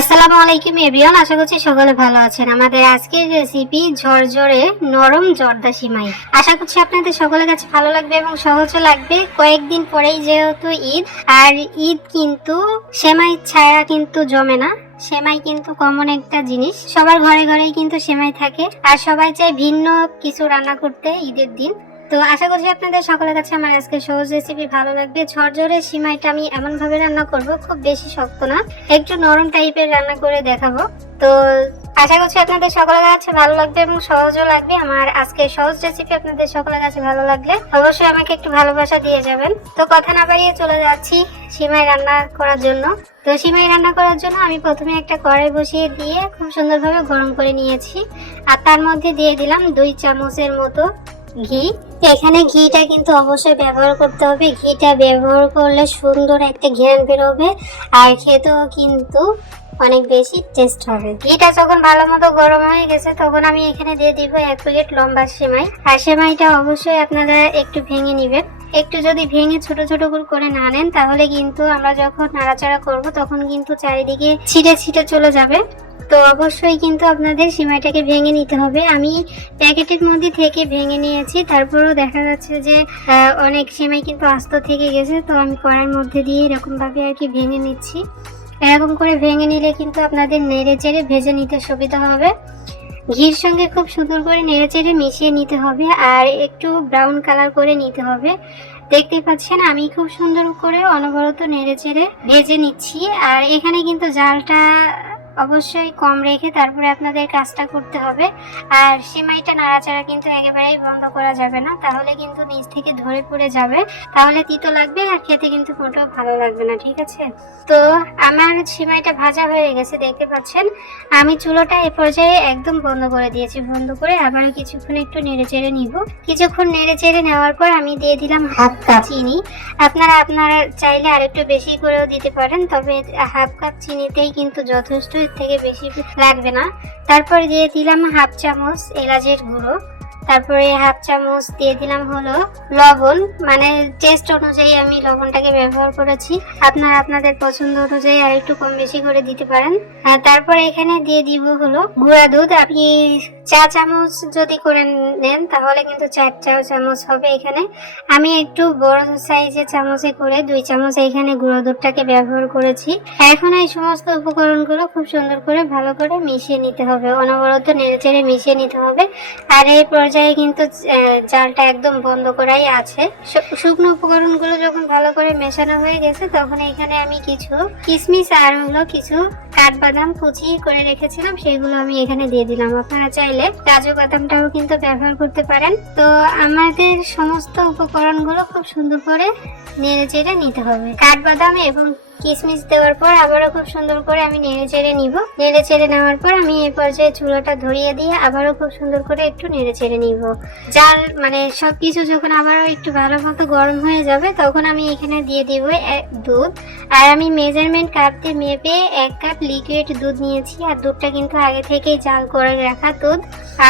আসসালামু আলাইকুম এভরিওয়ান, আশা করছি সকলে ভালো আছেন। আমাদের আজকের রেসিপি ঝরঝরে নরম জর্দা সিমাই। আশা করছি আপনাদের সকলের কাছে ভালো লাগবে এবং সহজও লাগবে। কয়েকদিন পরেই যেহেতু ঈদ, আর ঈদ কিন্তু সেমাই ছাড়া কিন্তু জমে না। সেমাই কিন্তু কমন একটা জিনিস, সবার ঘরে ঘরেই কিন্তু সেমাই থাকে, আর সবাই চায় ভিন্ন কিছু রান্না করতে ঈদের দিন। তো আশা করছি আপনাদের সকলের কাছে আমার আজকে সহজ রেসিপি ভালো লাগবে। ঝরঝরে সিমাইটা আমি এমন ভাবে রান্না করব, খুব বেশি শক্ত না, একটু নরম টাইপের রান্না করে দেখাবো। তো আশা করছি আপনাদের সকলের কাছে ভালো লাগবে এবং সহজও লাগবে। আমার আজকে সহজ রেসিপি আপনাদের সকলের কাছে ভালো লাগলে অবশ্যই আমাকে একটু ভালোবাসা দিয়ে যাবেন। তো কথা না বাড়িয়ে চলে যাচ্ছি সিমাই রান্না করার জন্য। তো সিমাই রান্না করার জন্য আমি প্রথমে একটা কড়াই বসিয়ে দিয়ে খুব সুন্দরভাবে গরম করে নিয়েছি, আর তার মধ্যে দিয়ে দিলাম 2 চামচের মতো ঘি। এখানে ঘিটা কিন্তু অবশ্যই ব্যবহার করতে হবে। ঘিটা ব্যবহার করলে সুন্দর একটা ঘ্রাণ বেরোবে, আর খেতেও কিন্তু অনেক বেশি টেস্ট হবে। ঘিটা যখন ভালো মতো গরম হয়ে গেছে তখন আমি এখানে দিয়ে দিব 1 প্লেট লম্বা সেমাই। আর সেমাইটা অবশ্যই আপনারা একটু ভেঙে নেবেন। একটু যদি ভেঙে ছোট ছোট করে না নেন তাহলে কিন্তু আমরা যখন নাড়াচাড়া করব তখন কিন্তু চারিদিকে ছিটে ছিটে চলে যাবে। তো অবশ্যই কিন্তু আপনাদের সিমাইটাকে ভেঙে নিতে হবে। আমি প্যাকেটের মধ্যে থেকে ভেঙে নিয়েছি, তারপরেও দেখা যাচ্ছে যে অনেক সিমাই কিন্তু আস্ত থেকে গেছে। তো আমি কড়াইয়ের মধ্যে দিয়ে এরকম ভাবে আর কি ভেঙে নিচ্ছি। এরকম করে ভেঙে নিলে কিন্তু আপনাদের নেড়ে চেড়ে ভেজে নিতে সুবিধা হবে। ঘির সঙ্গে খুব সুন্দর করে নেড়ে চেড়ে মিশিয়ে নিতে হবে, আর একটু ব্রাউন কালার করে নিতে হবে। দেখতে পাচ্ছেন আমি খুব সুন্দর করে অনবরত নেড়ে চেড়ে ভেজে নিচ্ছি। আর এখানে কিন্তু জালটা অবশ্যই কম রেখে তারপরে আপনাদের কাজটা করতে হবে। আর সিমাইটা নাড়াচাড়া কিন্তু একেবারেই বন্ধ করা যাবে না, তাহলে কিন্তু নিচ থেকে ধরে পড়ে যাবে, তাহলে তিতো লাগবে আর খেতে কিন্তু মোটেও ভালো লাগবে না। ঠিক আছে, তো আমার সিমাইটা ভাজা হয়ে গেছে দেখতে পাচ্ছেন। আমি চুলোটা এই পর্যায়ে একদম বন্ধ করে দিয়েছি। বন্ধ করে আবারও কিছুক্ষণ একটু নেড়ে চেড়ে নিব। কিছুক্ষণ নেড়ে চেড়ে নেওয়ার পর আমি দিয়ে দিলাম 1/2 কাপ চিনি। আপনারা চাইলে আরেকটু বেশি করেও দিতে পারেন, তবে 1/2 কাপ চিনিতেই কিন্তু যথেষ্ট, থেকে বেশি লাগবে না। তারপর দিয়ে দিলাম 1/2 চামচ এলাচের গুঁড়ো। তারপরে 1/2 চামচ দিয়ে দিলাম হলো লবণ, মানে টেস্ট অনুযায়ী আমি লবণটাকে ব্যবহার করেছি। আপনারা আপনাদের পছন্দ অনুযায়ী আর একটু কম বেশি করে দিতে পারেন। আর তারপরে এখানে দিয়ে দিব হলো গুঁড়া দুধ। আপনি 4 চামচ যদি করে নেন তাহলে কিন্তু 4 চামচ হবে। এখানে আমি একটু বড় সাইজের চামচে করে 2 চামচ এখানে গুঁড়ো দুধটাকে ব্যবহার করেছি। এখন এই সমস্ত উপকরণগুলো খুব সুন্দর করে ভালো করে মিশিয়ে নিতে হবে, অনবরত নেড়েচেড়ে মিশিয়ে নিতে হবে। আর এই পর্যায়ে কিন্তু জালটা একদম বন্ধ করাই আছে। শুকনো উপকরণগুলো যখন ভালো করে মেশানো হয়ে গেছে তখন এখানে আমি কিছু কিশমিশ আর হলো কিছু কাঠবাদাম কুচি করে রেখেছিলাম, সেগুলো আমি এখানে দিয়ে দিলাম। আপনারা চাইলে কাজু বাদামটাও কিন্তু ব্যবহার করতে পারেন। তো আমাদের সমস্ত উপকরণগুলো খুব সুন্দর করে নেড়ে চেড়ে নিতে হবে। কাঠবাদাম এবং কিশমিশ দেওয়ার পর আবারও খুব সুন্দর করে আমি নেড়ে চেড়ে নিব। নেড়ে চেড়ে নেওয়ার পর আমি এই পর্যায়ে চুলাটা ধরিয়ে দিয়ে আবারও খুব সুন্দর করে একটু নেড়ে চেড়ে নিব। জাল মানে সবকিছু যখন আবারও একটু ভালো মতো গরম হয়ে যাবে তখন আমি এখানে দিয়ে দিব দুধ। আর আমি মেজারমেন্ট কাপ দিয়ে মেপে 1 কাপ লিকুইড দুধ নিয়েছি, আর দুধটা কিন্তু আগে থেকেই জাল করে রাখা দুধ।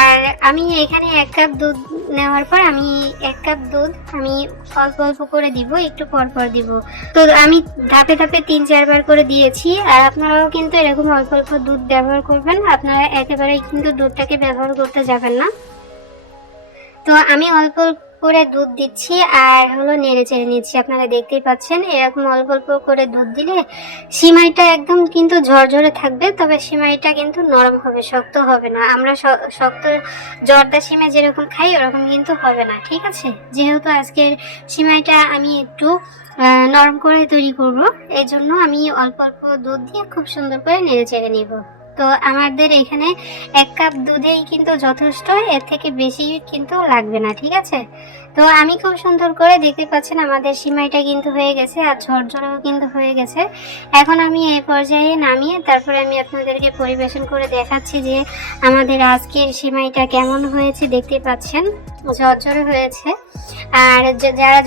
আর আমি এখানে 1 কাপ দুধ নেওয়ার পর আমি 1 কাপ দুধ আমি অল্প অল্প করে দিব, একটু পর পর দিব। তো আমি ধাপে ধাপে 3-4 বার করে দিয়েছি। আর আপনারাও কিন্তু এরকম অল্প অল্প দুধ ব্যবহার করবেন, আপনারা একেবারেই কিন্তু দুধটাকে ব্যবহার করতে যাবেন না। তো আমি অল্প করে দুধ দিচ্ছি আর হলো নেড়ে চেড়ে নিচ্ছি। আপনারা দেখতেই পাচ্ছেন এরকম অল্প অল্প করে দুধ দিলে সিমাইটা একদম কিন্তু ঝরঝরে থাকবে, তবে সিমাইটা কিন্তু নরম হবে, শক্ত হবে না। আমরা শক্ত জর্দা সিমাই যেরকম খাই ওরকম কিন্তু হবে না। ঠিক আছে, যেহেতু আজকের সিমাইটা আমি একটু নরম করে তৈরি করব, এই জন্য আমি অল্প অল্প দুধ দিয়ে খুব সুন্দর করে নেড়ে চেড়ে নিব। তো আমাদের এখানে 1 কাপ দুধেই কিন্তু যথেষ্ট, এর থেকে বেশি কিন্তু লাগবে না। ঠিক আছে, তো আমি খুব সুন্দর করে দেখতে পাচ্ছেন আমাদের সিমাইটা কিন্তু হয়ে গেছে, আর ঝরঝরেও কিন্তু হয়ে গেছে। এখন আমি এই পর্যায়ে নামিয়ে তারপরে আমি আপনাদেরকে পরিবেশন করে দেখাচ্ছি যে আমাদের আজকের সিমাইটা কেমন হয়েছে। দেখতে পাচ্ছেন ঝরঝরে হয়েছে। আর যারা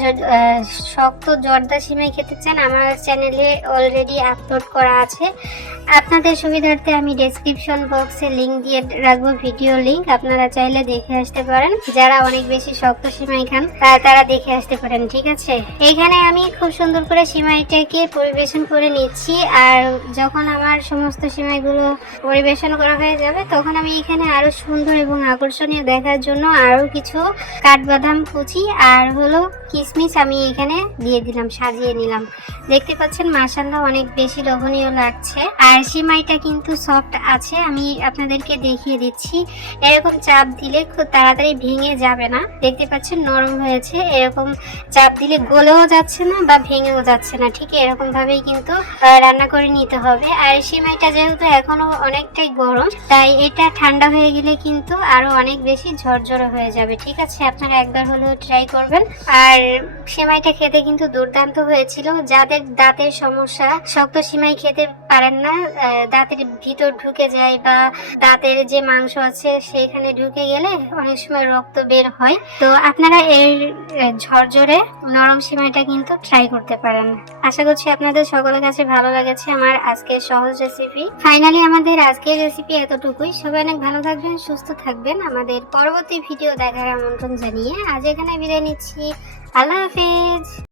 শক্ত জর্দা সিমাই খেতে চান, আমার চ্যানেলে অলরেডি আপলোড করা আছে। আপনাদের সুবিধার্থে আমি ডেসক্রিপশন বক্সে লিংক দিয়ে রাখবো, ভিডিও লিংক, আপনারা চাইলে দেখে আসতে পারেন। যারা অনেক বেশি শক্ত সিমাই খান তারা দেখে আসতে পারেন, ঠিক আছে। এখানে আমি খুব সুন্দর করে সিমাইটাকে পরিবেশন করে নিচ্ছি। আর যখন আমার সমস্ত সিমাইগুলো পরিবেশন করা হয়ে যাবে, তখন আমি এখানে আরো সুন্দর এবং আকর্ষণীয় দেখার জন্য আরো কিছু কাঠবাদাম কুচি আর হলো কিশমিশ আমি এখানে দিয়ে দিলাম, সাজিয়ে নিলাম। দেখতে পাচ্ছেন মাশাআল্লাহ অনেক বেশি লোভনীয় লাগছে। আর সিমাইটা কিন্তু সফট আছে, আমি আপনাদেরকে দেখিয়ে দিচ্ছি। এরকম চাপ দিলে খুব তাড়াতাড়ি ভেঙে যাবে না, দেখতে পাচ্ছেন নরম হয়েছে। এরকম চাপ দিলে গলেও যাচ্ছে না বা ভেঙেও যাচ্ছে না, ঠিক এরকম ভাবেই কিন্তু রান্না করে নিতে হবে। আর সিমাইটা যেহেতু এখনো অনেকটাই গরম, তাই এটা ঠান্ডা হয়ে গেলে কিন্তু আরো অনেক বেশি ঝরঝরে হয়ে যাবে, ঠিক আছে। আপনারা একবার হলেও ট্রাই করবেন। আর সিমাইটা খেতে কিন্তু দুর্দান্ত হয়েছিল। যাদের দাঁতের সমস্যা, শক্ত সিমাই খেতে পারেন না, দাঁতের ভিতর ঢুকে যায় বা দাঁতের যে মাংস আছে সেখানে ঢুকে গেলে অনেক সময় রক্ত বের হয়, তো আপনারা এই ঝরঝরে নরম সিমাইটা কিন্তু ট্রাই করতে পারেন। আশা করছি আপনাদের সকলের কাছে ভালো লেগেছে আমার আজকের সহজ রেসিপি। ফাইনালি আমাদের আজকের রেসিপি এতটুকুই। সবাই অনেক ভালো থাকবেন, সুস্থ থাকবেন। আমাদের পরবর্তী ভিডিও দেখার আমন্ত্রণ জানিয়ে আজ এখানে বিদায় নিচ্ছি। আল্লাহ হাফেজ।